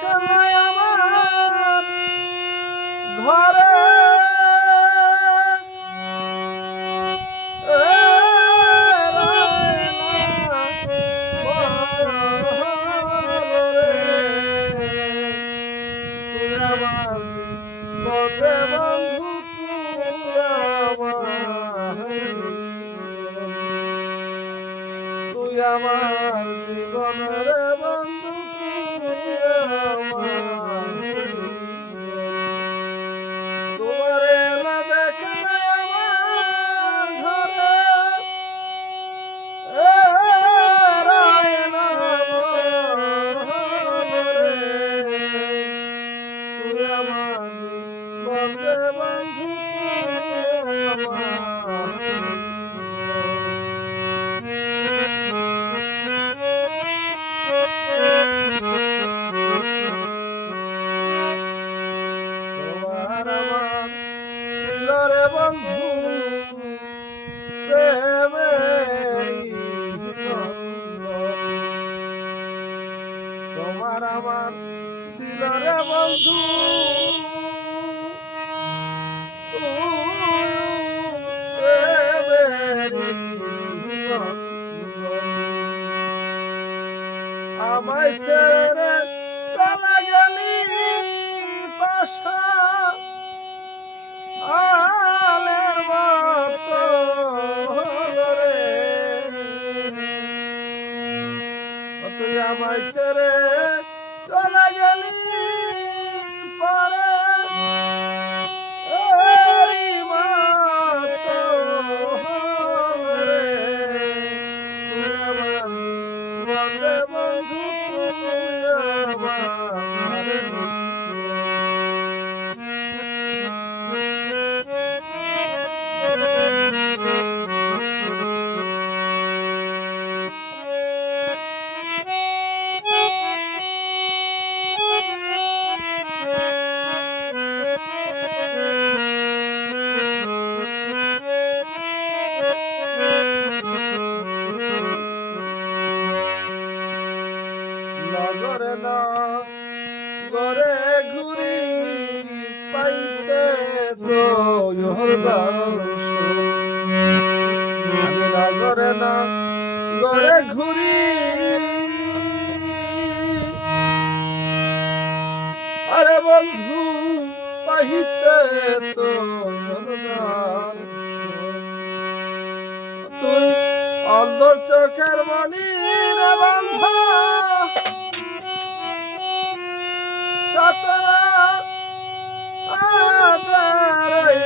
দেখলে আমার ঘরে আমার জীবনের বন্ধু তুই আমার তোমারে না দেখলে আমার ঘরে রায় না মরে তুই আমার জীবনের বন্ধু তুই আমার রে বন্ধু তোমার আমার ছিল রে বন্ধু আমায় ছেড়ে চলে গেলি বাসা আলের মতো রে তুই আমায় ছেড়ে চলে গেলি পরে মতো রে তুই আমার বন্ধে বন্ধু তুই আমার নগরে না গরে ঘুরি পাইতে তো আমি নগরে না গরে ঘুরি আরে বন্ধু পাইতে তো তুই অন্ধর চোখের মনির বন্ধ সতরা আদারাই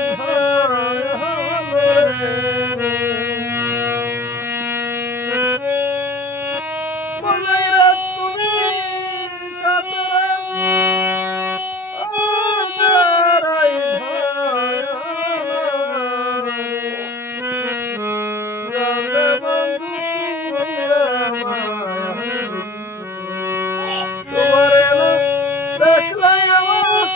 বলাইরা তুমি সতরা আদারাই বন্ধু তোমার দেখলে আমার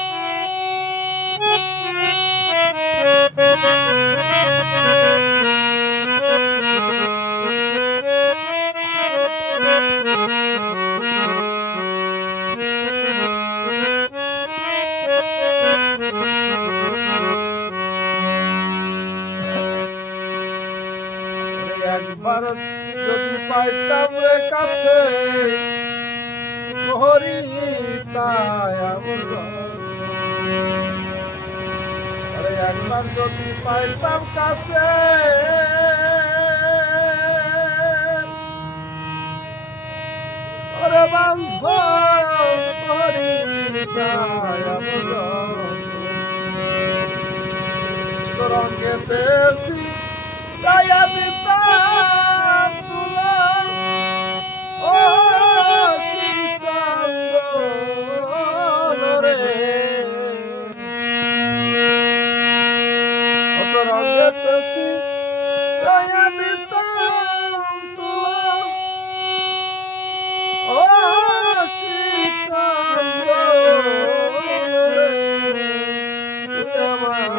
একবার যদি পাইতাম রে কাছে হরি তাই আরে একবার যদি পাইতাম কাছে ওরে বান্ধব হরি তাই রঙে দেশি গায়া দিতাম তুলা ও শ্রীচন্দ্র রে অত রঙে দেশি গায়া দিতাম তুলা ও শ্রীচন্দ্র রে আমার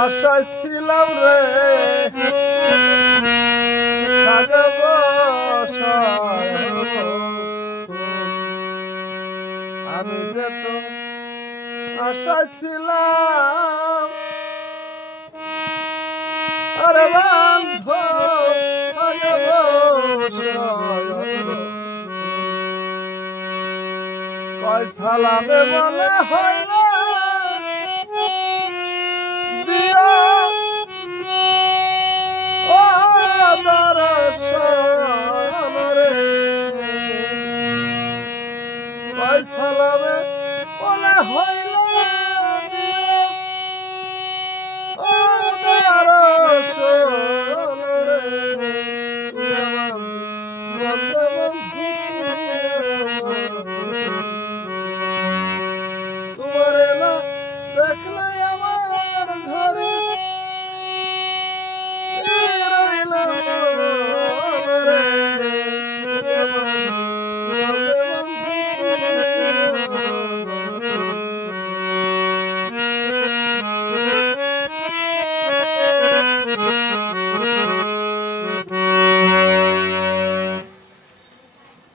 আশায় ছিলাম রে থাকব আমি যে তো আশায় ছিলাম আরে বান্ধ থাকব কয় সালামে বলে হইল দিও ও দর্শন রে কয় সালামে বলে হইল দিও ও দর্শন রে বন্ধু